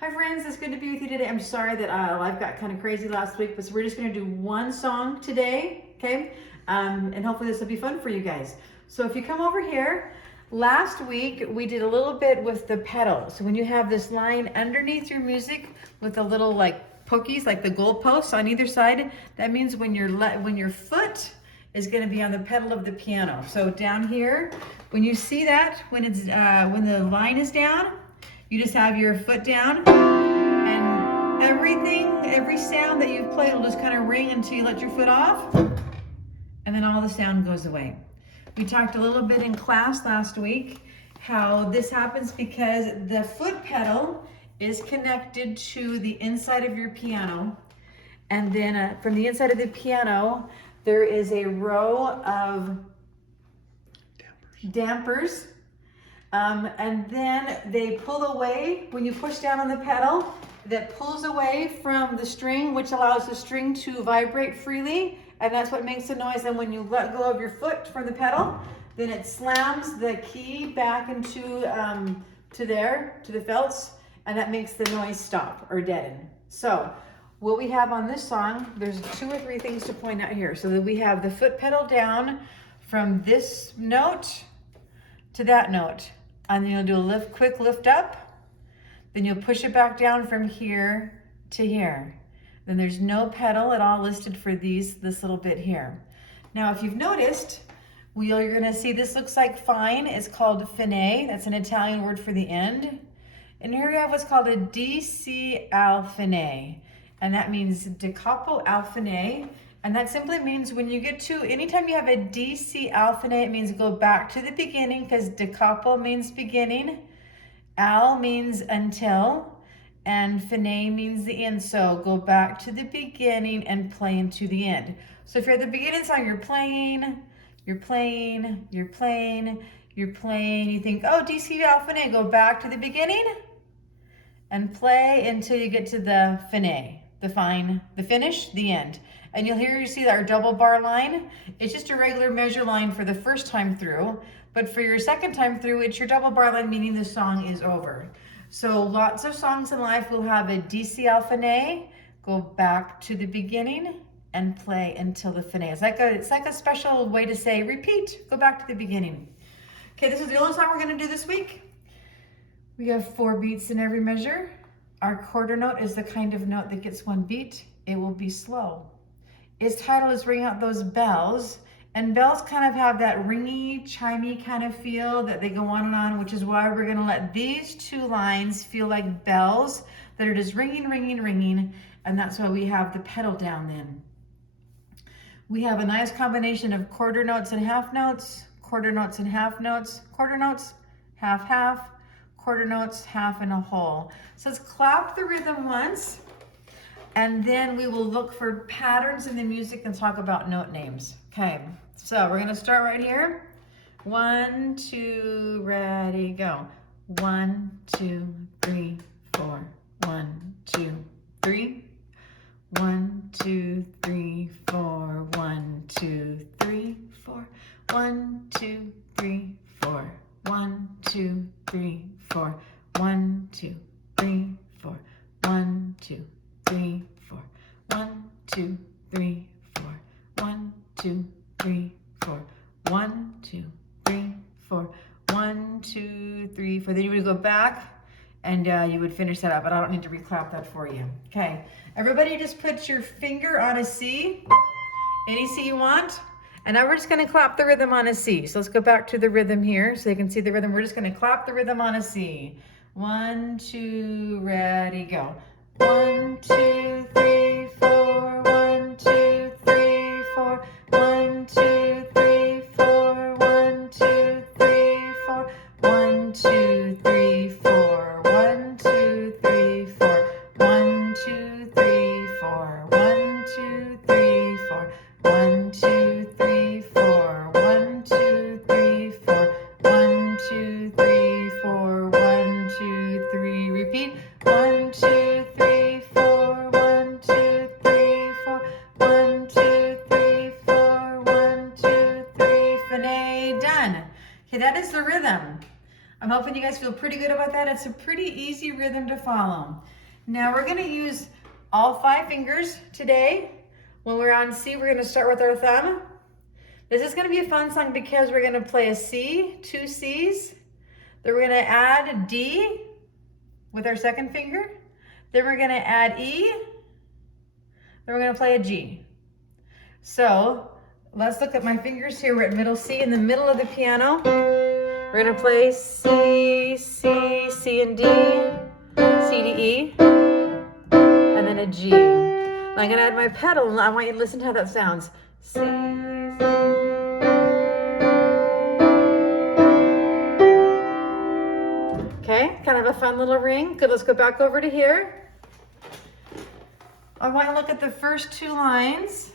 Hi friends, it's good to be with you today. I'm sorry that life got kind of crazy last week, but we're just going to do one song today, okay? And hopefully this will be fun for you guys. So if you come over here, last week we did a little bit with the pedal. So when you have this line underneath your music with the little like pokies, like the goalposts on either side, that means when your foot is going to be on the pedal of the piano. So down here, when you see that, when the line is down, you just have your foot down, and every sound that you've played will just kind of ring until you let your foot off, and then all the sound goes away. We talked a little bit in class last week how this happens because the foot pedal is connected to the inside of your piano, and then from the inside of the piano, there is a row of dampers. And then they pull away when you push down on the pedal, that pulls away from the string, which allows the string to vibrate freely, and that's what makes the noise. And when you let go of your foot from the pedal, then it slams the key back into to the felts, and that makes the noise stop or deaden. So what we have on this song, there's 2 or 3 things to point out here. So that we have the foot pedal down from this note to that note. And then you'll do a quick lift up. Then you'll push it back down from here to here. Then there's no pedal at all listed for this little bit here. Now, if you've noticed, you're gonna see this looks like fine. It's called fine. That's an Italian word for the end. And here we have what's called a DC al fine. And that means da capo al fine. And that simply means when you get to, anytime you have a DC al fine, it means go back to the beginning, because da capo means beginning, al means until, and fine means the end. So go back to the beginning and play into the end. So if you're at the beginning of the song, you're playing, you think, oh, DC al fine, go back to the beginning and play until you get to the fine, the finish, the end. And you see our double bar line. It's just a regular measure line for the first time through, but for your second time through, it's your double bar line, meaning the song is over. So lots of songs in life will have a DC al fine, go back to the beginning and play until the fine. It's like a special way to say repeat, go back to the beginning. Okay, this is the only song we're gonna do this week. We have 4 beats in every measure. Our quarter note is the kind of note that gets 1 beat. It will be slow. Its title is Ring Out Those Bells, and bells kind of have that ringy, chimey kind of feel that they go on and on, which is why we're gonna let these 2 lines feel like bells that are just ringing, ringing, ringing, and that's why we have the pedal down then. We have a nice combination of quarter notes and half notes, quarter notes and half notes, quarter notes, half, half, quarter notes, half, and a whole. So let's clap the rhythm once, and then we will look for patterns in the music and talk about note names. Okay, so we're gonna start right here. 1, 2, ready, go. 1, 2, 3, 4. 1, 2, 3. 1, 2, 3, 4. 1, 2, 3, 4. 1, 2, 3, 4. 1, 2, 3, 4. 1, 2, 3, 4. 1, 2, 3, 4. 1, 2, 3, 4. 1, 2, 3, 4. 1, 2, 3, 4. 1, 2, 3, 4. Then you would go back and you would finish that up, but I don't need to reclap that for you. Okay, everybody just put your finger on a C, any C you want. And now we're just gonna clap the rhythm on a C. So let's go back to the rhythm here so you can see the rhythm. We're just gonna clap the rhythm on a C. 1, 2, ready, go. 1, 2, 3, 4. 1, 2, 3, 4. 1, 2, 3, 4. 1, 2, 3, 4. 1, 2, 3, 4. 1, 2, 3, 4. 1, 2, 3, 4. 1, 2, 3, 4. 1, 2, 3, 4. 1, 2, 3, 4. 1, 2, 3, 4. 1, 2, 3. Repeat. 1, 2, 3, 4. hoping you guys feel pretty good about that. It's a pretty easy rhythm to follow. Now we're gonna use all 5 fingers today. When we're on C, we're gonna start with our thumb. This is gonna be a fun song because we're gonna play a C, 2 Cs. Then we're gonna add a D with our second finger. Then we're gonna add E. Then we're gonna play a G. So let's look at my fingers here. We're at middle C, in the middle of the piano. We're gonna play C, C, C and D, C to E, and then a G. Now I'm gonna add my pedal, and I want you to listen to how that sounds. C, okay, kind of a fun little ring. Good, let's go back over to here. I want you to look at the first 2 lines.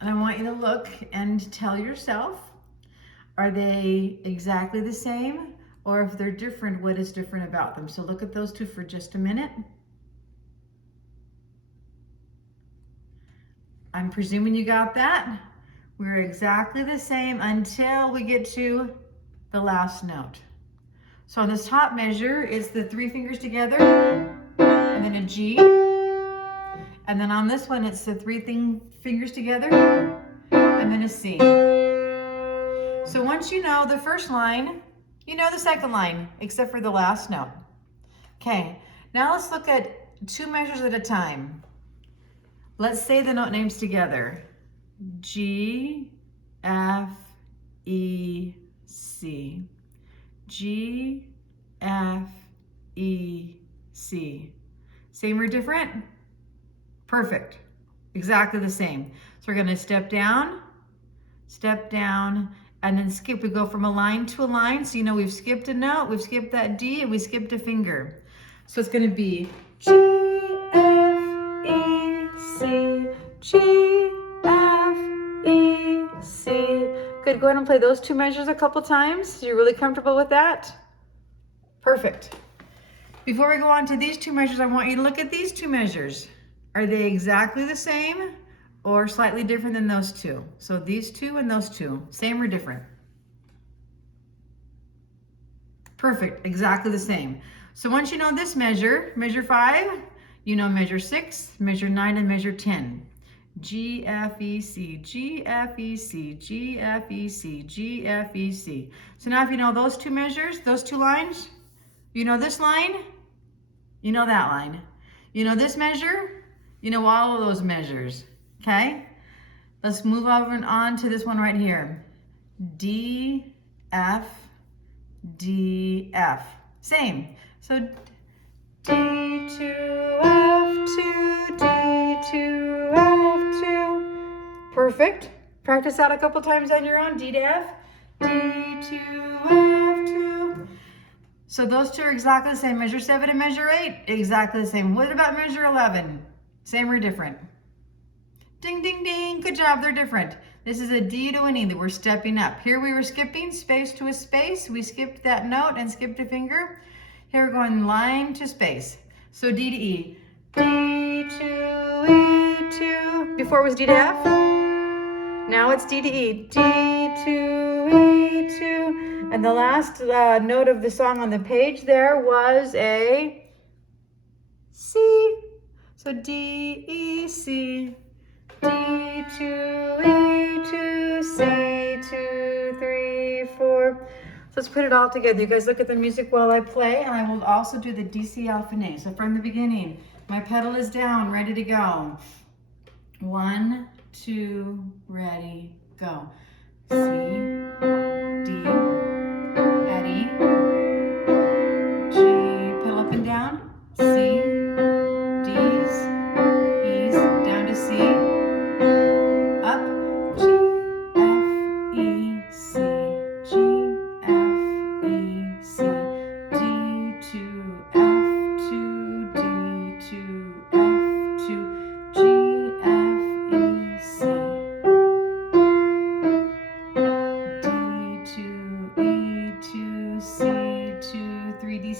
And I want you to look and tell yourself, are they exactly the same? Or if they're different, what is different about them? So look at those 2 for just a minute. I'm presuming you got that. We're exactly the same until we get to the last note. So on this top measure, it's the 3 fingers together, and then a G. And then on this one, it's the 3 fingers together, and then a C. So once you know the first line, you know the second line, except for the last note. Okay, now let's look at 2 measures at a time. Let's say the note names together. G, F, E, C. G, F, E, C. Same or different? Perfect. Exactly the same. So we're going to step down, and then skip. We go from a line to a line. So you know we've skipped a note, we've skipped that D, and we skipped a finger. So it's going to be G, F, E, C, G, F, E, C. Good. Go ahead and play those 2 measures a couple times. You're really comfortable with that? Perfect. Before we go on to these 2 measures, I want you to look at these 2 measures. Are they exactly the same or slightly different than those 2? So these 2 and those 2, same or different? Perfect, exactly the same. So once you know this measure, measure 5, you know measure 6, measure 9, and measure 10. G, F, E, C, G, F, E, C, G, F, E, C, G, F, E, C. So now if you know those 2 measures, those 2 lines, you know this line, you know that line. You know this measure, you know all of those measures, okay? Let's move over and on to this one right here. D, F, D, F. Same. So D2, F2, D2, F2. Perfect. Practice that a couple times on your own. D to F, D2, F2. So those 2 are exactly the same. Measure 7 and measure 8, exactly the same. What about measure 11? Same or different? Ding, ding, ding. Good job. They're different. This is a D to an E that we're stepping up. Here we were skipping space to a space. We skipped that note and skipped a finger. Here we're going line to space. So D to E. D to E to. Before it was D to F. Now it's D to E. D to E to. And the last note of the song on the page there was a C. So D, E, C, D, 2, E, 2, C, 2, 3, 4. So let's put it all together. You guys look at the music while I play, and I will also do the DC alpha. So from the beginning, my pedal is down, ready to go. 1, 2, ready, go. C, D, at E, G, pedal up and down, C,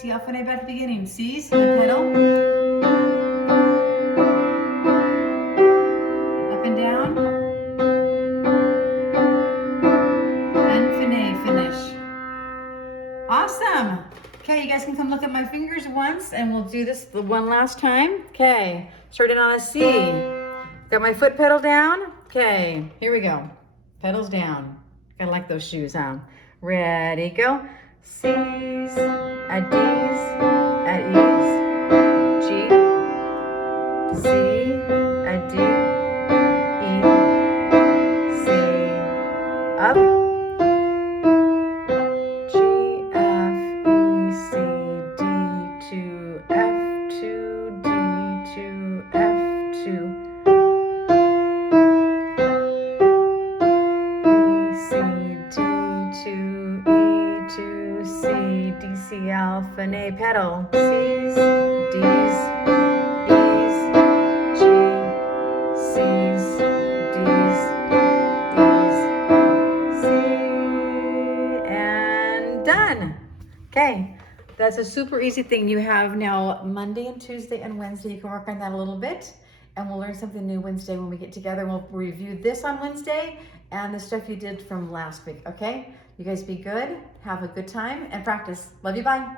F and A back at the beginning. C's, the pedal. Up and down. And finish. guys can come look at my fingers once, and we'll do this the one last time. Okay, starting on a C. Got my foot pedal down. Okay, here we go. Pedals down. Gotta like those shoes, huh? Ready, go. C's at D's at E's. G, C at D, E, C, up. G, F, E, C, D to F to D to F to D, C, alpha, and A, pedal. C's, D's, E's, G, C's, D's, E's, C, and done. Okay, that's a super easy thing. You have now Monday and Tuesday and Wednesday. You can work on that a little bit, and we'll learn something new Wednesday when we get together. We'll review this on Wednesday and the stuff you did from last week, okay? You guys be good, have a good time, and practice. Love you, bye.